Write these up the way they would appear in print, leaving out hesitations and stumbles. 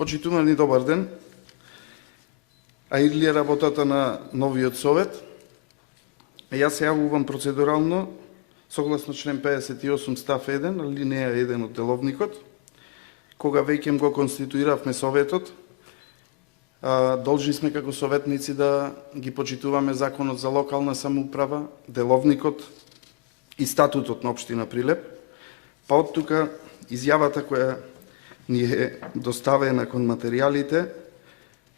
Почитувани, добар ден. Аирлија работата на новиот совет. Јас се јавувам процедурално, согласно член 58 став 1, алинеја 1 од деловникот, кога веќе го конституиравме советот, должни сме како советници да ги почитуваме законот за локална самоуправа, деловникот и статутот на општина Прилеп. Па од тука изјавата која ни е доставена кон материјалите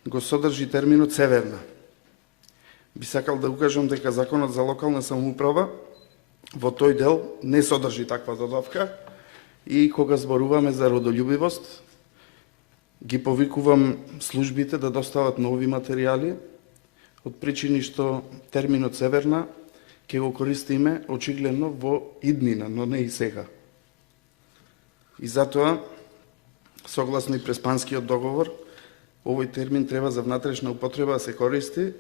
го содржи терминот северна. Би сакал да укажам дека законот за локална самоуправа во тој дел не содржи таква додавка и кога зборуваме за родолюбивост, ги повикувам службите да достават нови материјали од причини што терминот северна ќе го користиме очигледно во иднина, но не и сега. И затоа, согласно и Преспанскиот договор, овој термин треба за внатрешна употреба да се користи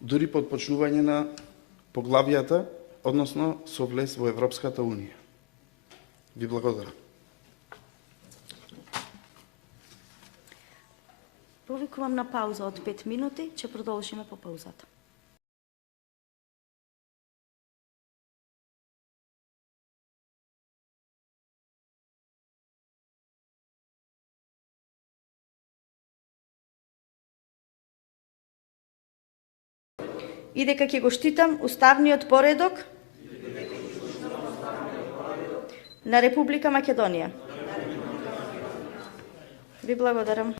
дури по почнување на поглавијата, односно со влез во Европската Унија. Ви благодарам. Повикувам на пауза од 5 минути, ќе продолжиме по паузата. И дека ќе го штитам уставниот поредок на Република Македонија. Ви благодарам.